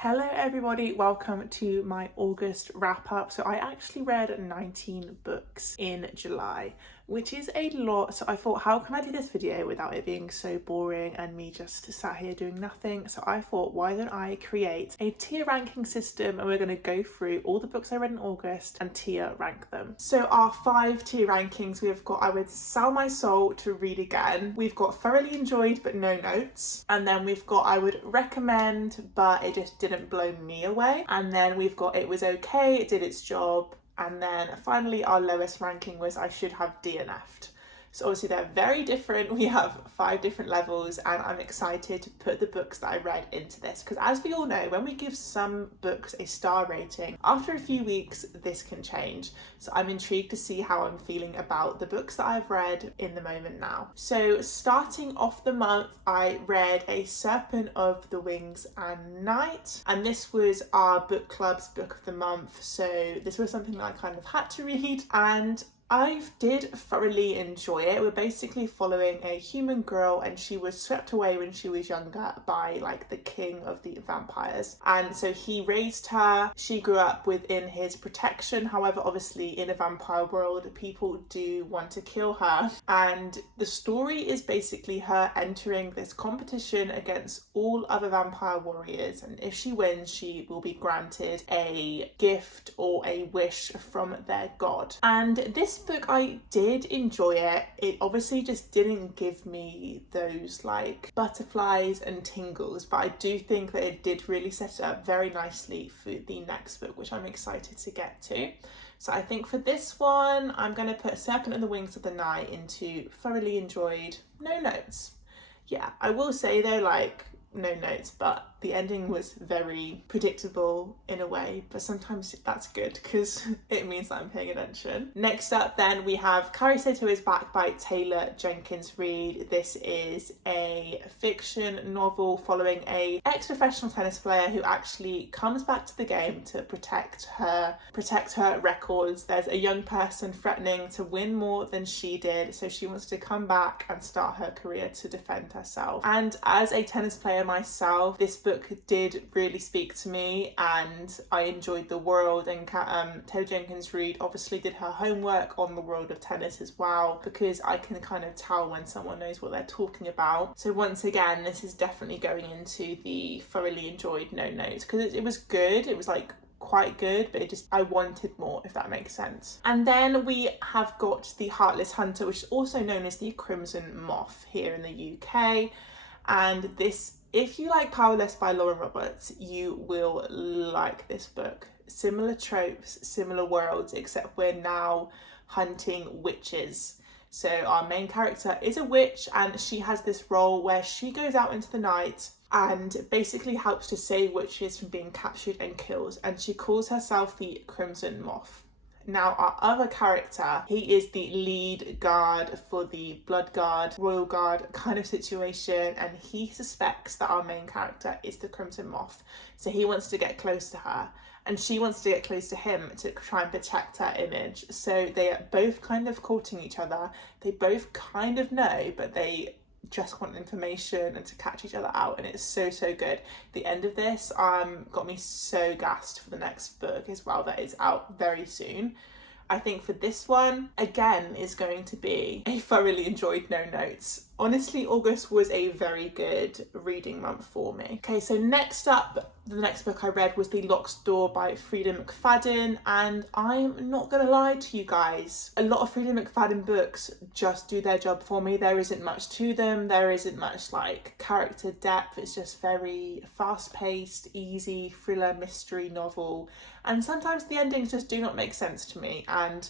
Hello everybody, welcome to my August wrap up. So I actually read 19 books in July, which is a lot. So I thought, how can I do this video without it being so boring and me just sat here doing nothing? So I thought, why don't I create a tier ranking system, and we're going to go through all the books I read in August and tier rank them. So our 5 tier rankings, we've got I Would Sell My Soul to Read Again, we've got Thoroughly Enjoyed but No Notes, and then we've got I Would Recommend but It Just Didn't Blow Me Away, and then we've got It Was Okay, It Did Its Job, and then finally our lowest ranking was I Should Have DNF'd. So obviously they're very different. We have 5 different levels, and I'm excited to put the books that I read into this, because as we all know, when we give some books a star rating, after a few weeks this can change. So I'm intrigued to see how I'm feeling about the books that I've read in the moment now. So starting off the month, I read A Serpent of the Wings and Night, and this was our book club's book of the month. So this was something that I kind of had to read, and I did thoroughly enjoy it. We're basically following a human girl, and she was swept away when she was younger by like the king of the vampires, and so he raised her. She grew up within his protection. However, obviously in a vampire world people do want to kill her, and the story is basically her entering this competition against all other vampire warriors, and if she wins she will be granted a gift or a wish from their god. And this book, I did enjoy it. It obviously just didn't give me those like butterflies and tingles, but I do think that it did really set it up very nicely for the next book, which I'm excited to get to. So I think for this one I'm going to put Serpent of the Wings of the Night into thoroughly enjoyed, no notes. Yeah, I will say though, like, no notes, but the ending was very predictable in a way, but sometimes that's good because it means that I'm paying attention. Next up then we have Carrie Sato Is Back by Taylor Jenkins Reid. This is a fiction novel following a ex-professional tennis player who actually comes back to the game to protect her records. There's a young person threatening to win more than she did, so she wants to come back and start her career to defend herself. And as a tennis player myself, this book did really speak to me, and I enjoyed the world. And Taylor Jenkins Reid obviously did her homework on the world of tennis as well, because I can kind of tell when someone knows what they're talking about. So once again, this is definitely going into the thoroughly enjoyed no notes, because it was good. It was like quite good, but I wanted more, if that makes sense. And then we have got The Heartless Hunter, which is also known as The Crimson Moth here in the UK. And this, if you like Powerless by Lauren Roberts, you will like this book. Similar tropes, similar worlds, except we're now hunting witches. So our main character is a witch, and she has this role where she goes out into the night and basically helps to save witches from being captured and killed, and she calls herself the Crimson Moth. Now our other character, he is the lead guard for the Blood Guard, Royal Guard kind of situation, and he suspects that our main character is the Crimson Moth. So he wants to get close to her, and she wants to get close to him to try and protect her image. So they are both kind of courting each other. They both kind of know, but they just want information and to catch each other out, and it's so good. The end of this got me so gassed for the next book as well, that is out very soon. I think for this one, again, is going to be a thoroughly enjoyed no notes. Honestly, August was a very good reading month for me. Okay, so next up, the next book I read was The Locked Door by Frida McFadden, and I'm not gonna lie to you guys, a lot of Frida McFadden books just do their job for me. There isn't much to them, there isn't much like character depth. It's just very fast-paced, easy thriller mystery novel, and sometimes the endings just do not make sense to me. And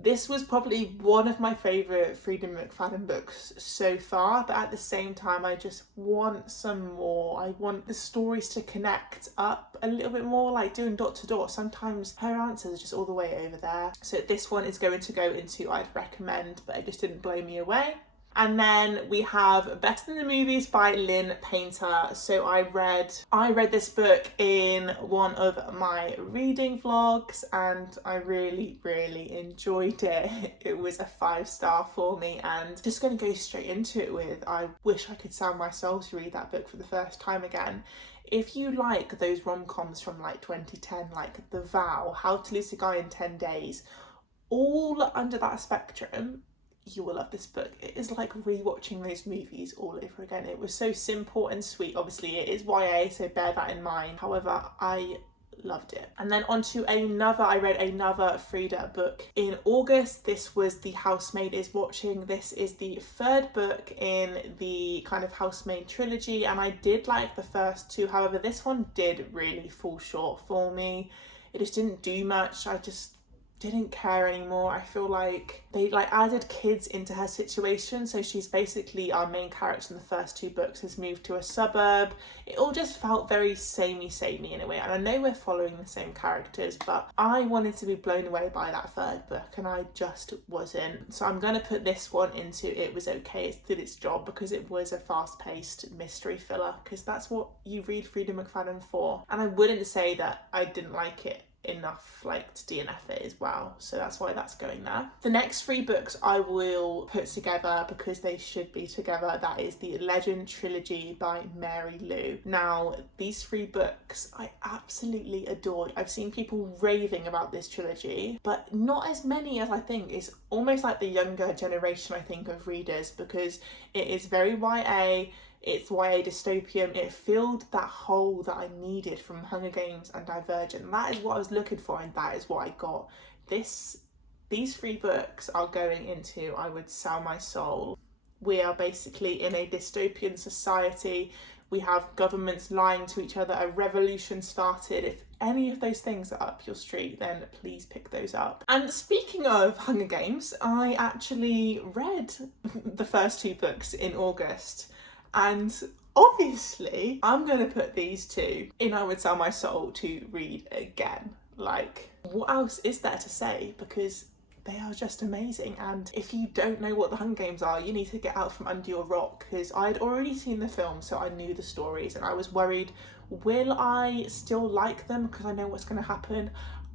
this was probably one of my favourite Frida McFadden books so far, but at the same time I just want some more. I want the stories to connect up a little bit more, like doing dot to dot. Sometimes her answers are just all the way over there. So this one is going to go into I'd recommend, but it just didn't blow me away. And then we have Better Than the Movies by Lynn Painter. So I read this book in one of my reading vlogs, and I really enjoyed it. It was a 5-star for me, and just going to go straight into it with, I wish I could sell my soul to read that book for the first time again. if you like those rom-coms from like 2010, like The Vow, How to Lose a Guy in 10 Days, all under that spectrum, you will love this book. It is like rewatching those movies all over again. It was so simple and sweet. Obviously it is YA, so bear that in mind. However, I loved it. And then on to I read another Frida book in August. This was The Housemaid is Watching. This is the third book in the kind of Housemaid trilogy, and I did like the first two. However, this one did really fall short for me. It just didn't do much. I just didn't care anymore. I feel like they like added kids into her situation, so she's basically our main character in the first two books has moved to a suburb. It all just felt very samey in a way, and I know we're following the same characters, but I wanted to be blown away by that third book and I just wasn't. So I'm gonna put this one into It Was Okay, it did its job, because it was a fast-paced mystery filler, because that's what you read Frida McFadden for. And I wouldn't say that I didn't like it enough like to DNF it as well, so that's why that's going there. The next three books I will put together because they should be together. That is the Legend trilogy by Mary Lou. Now these three books I absolutely adored. I've seen people raving about this trilogy, but not as many as I think. It's almost like the younger generation, I think, of readers, because it is very YA. It's YA dystopian. It filled that hole that I needed from Hunger Games and Divergent. That is what I was looking for, and that is what I got. These three books are going into I Would Sell My Soul. We are basically in a dystopian society. We have governments lying to each other. A revolution started. If any of those things are up your street, then please pick those up. And speaking of Hunger Games, I actually read the first two books in August. And obviously, I'm going to put these two in I Would Sell My Soul to read again. Like, what else is there to say? Because they are just amazing. And if you don't know what the Hunger Games are, you need to get out from under your rock, because I'd already seen the film, so I knew the stories, and I was worried, will I still like them because I know what's going to happen?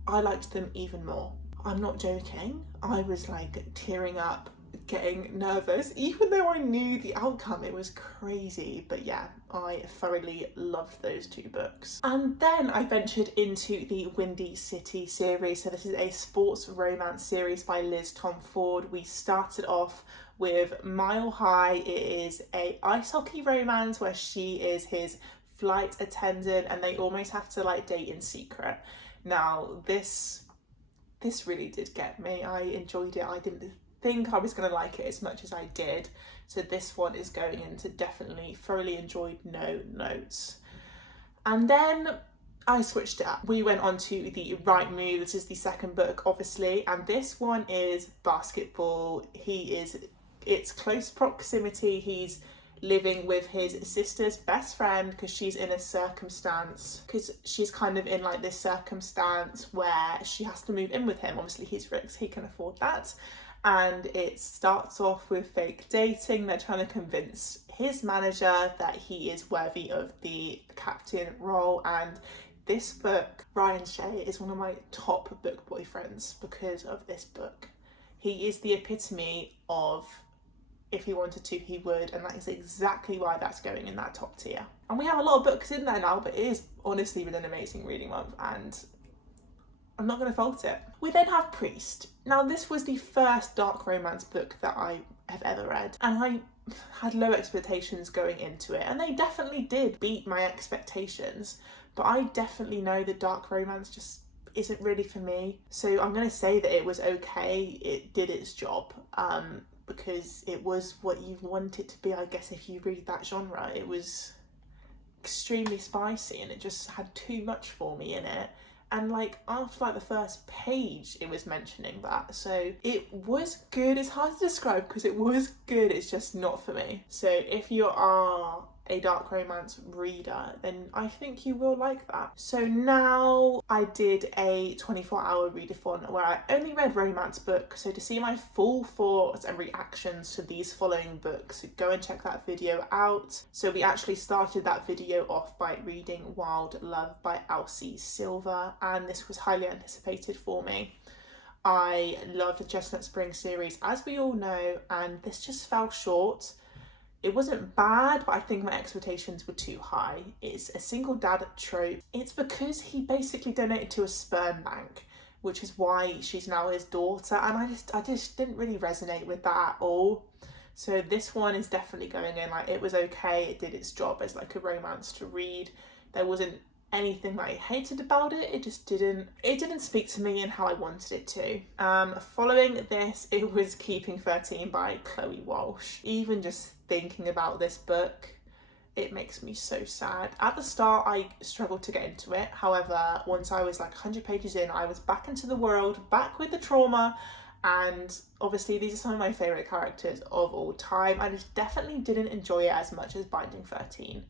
I liked them even more. I'm not joking. I was like tearing up, getting nervous, even though I knew the outcome. It was crazy, but yeah, I thoroughly loved those two books. And then I ventured into the Windy City series. So this is a sports romance series by Liz Tom Ford. We started off with Mile High. It is a ice hockey romance where she is his flight attendant and they almost have to like date in secret. Now this really did get me. I enjoyed it. I didn't think I was going to like it as much as I did, so this one is going into definitely thoroughly enjoyed, no notes. And then I switched it up. We went on to the Right Move. This is the second book, obviously, and this one is basketball. It's close proximity. He's living with his sister's best friend because she's in a circumstance, because she's kind of in like this circumstance where she has to move in with him. Obviously he's rich, he can afford that. And it starts off with fake dating. They're trying to convince his manager that he is worthy of the captain role. And this book, Ryan Shea, is one of my top book boyfriends because of this book. He is the epitome of, if he wanted to, he would, and that is exactly why that's going in that top tier. And we have a lot of books in there now, but it is honestly been an amazing reading month, and I'm not going to fault it. We then have Priest. Now this was the first dark romance book that I have ever read, and I had low expectations going into it, and they definitely did beat my expectations, but I definitely know that dark romance just isn't really for me. So I'm going to say that it was okay. It did its job, because it was what you want it to be, I guess, if you read that genre. It was extremely spicy and it just had too much for me in it. And like after like the first page it was mentioning that, so it was good. It's hard to describe because it was good, it's just not for me. So if you are a dark romance reader, then I think you will like that. So now I did a 24-hour readathon where I only read romance books. So to see my full thoughts and reactions to these following books, go and check that video out. So we actually started that video off by reading Wild Love by Elsie Silver, and this was highly anticipated for me. I love the Chestnut Spring series, as we all know, and this just fell short. It wasn't bad, but I think my expectations were too high. It's a single dad trope. It's because he basically donated to a sperm bank, which is why she's now his daughter, and I just didn't really resonate with that at all. So this one is definitely going in like, it was okay, it did its job as like a romance to read. There wasn't anything that I hated about it. It didn't speak to me in how I wanted it to. Following this, it was Keeping 13 by Chloe Walsh. Even just thinking about this book, it makes me so sad. At the start, I struggled to get into it. However, once I was like 100 pages in, I was back into the world, back with the trauma, and obviously these are some of my favourite characters of all time. I just definitely didn't enjoy it as much as Binding 13,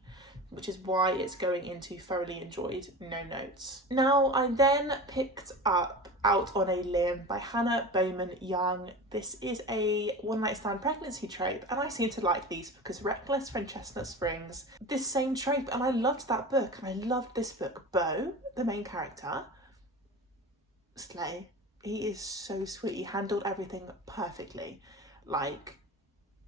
which is why it's going into thoroughly enjoyed no notes. Now, I then picked up Out on a Limb by Hannah Bowman Young. This is a one-night stand pregnancy trope, and I seem to like these because Reckless from Chestnut Springs, this same trope, and I loved that book, and I loved this book. Beau, the main character, slay. He is so sweet. He handled everything perfectly. Like,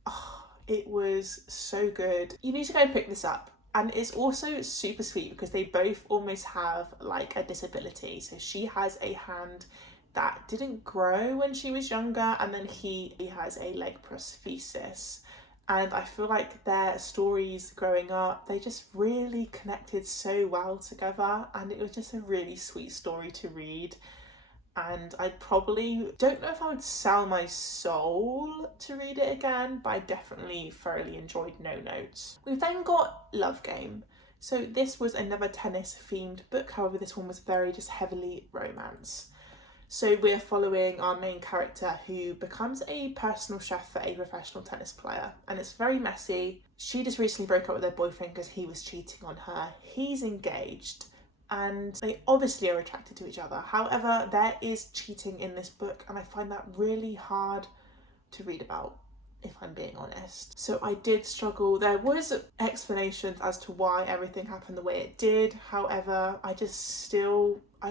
oh, it was so good. You need to go and pick this up. And it's also super sweet because they both almost have like a disability. So she has a hand that didn't grow when she was younger, and then he has a leg prosthesis. And I feel like their stories growing up, they just really connected so well together, and it was just a really sweet story to read. And I probably don't know if I would sell my soul to read it again, but I definitely thoroughly enjoyed No Notes. We've then got Love Game. So this was another tennis themed book, however this one was very just heavily romance. So we're following our main character who becomes a personal chef for a professional tennis player, and it's very messy. She just recently broke up with her boyfriend because he was cheating on her. He's engaged, and they obviously are attracted to each other. However, there is cheating in this book, and I find that really hard to read about, if I'm being honest. So I did struggle. There was explanations as to why everything happened the way it did. However, I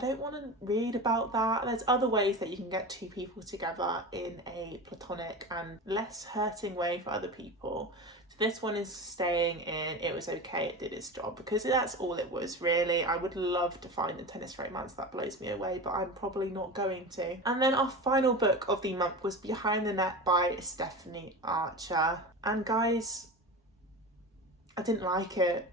don't want to read about that. There's other ways that you can get two people together in a platonic and less hurting way for other people. So this one is staying in it was okay, it did its job, because that's all it was really. I would love to find a tennis romance that blows me away, but I'm probably not going to. And then our final book of the month was Behind the Net by Stephanie Archer. And guys, I didn't like it.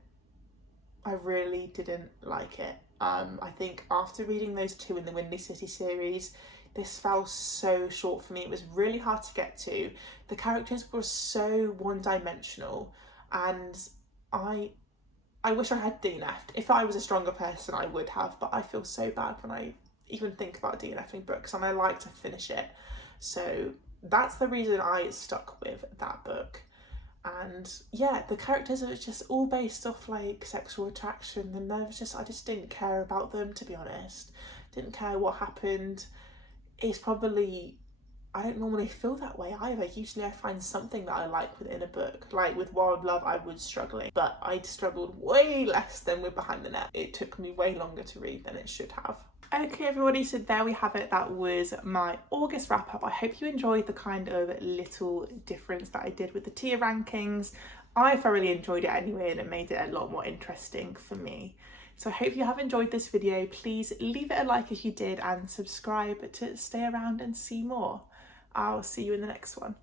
I really didn't like it. I think after reading those two in the Windy City series, this fell so short for me. It was really hard to get to. The characters were so one-dimensional, and I wish I had DNF'd. If I was a stronger person, I would have, but I feel so bad when I even think about DNFing books, and I like to finish it. So that's the reason I stuck with that book. And yeah, the characters are just all based off like sexual attraction, and I just didn't care about them, to be honest. Didn't care what happened. It's probably, I don't normally feel that way either. Usually I find something that I like within a book. Like with Wild Love, I was struggling, but I struggled way less than with Behind the Net. It took me way longer to read than it should have. Okay everybody, so there we have it. That was my August wrap up. I hope you enjoyed the kind of little difference that I did with the tier rankings. I thoroughly enjoyed it anyway, and it made it a lot more interesting for me. So I hope you have enjoyed this video. Please leave it a like if you did, and subscribe to stay around and see more. I'll see you in the next one.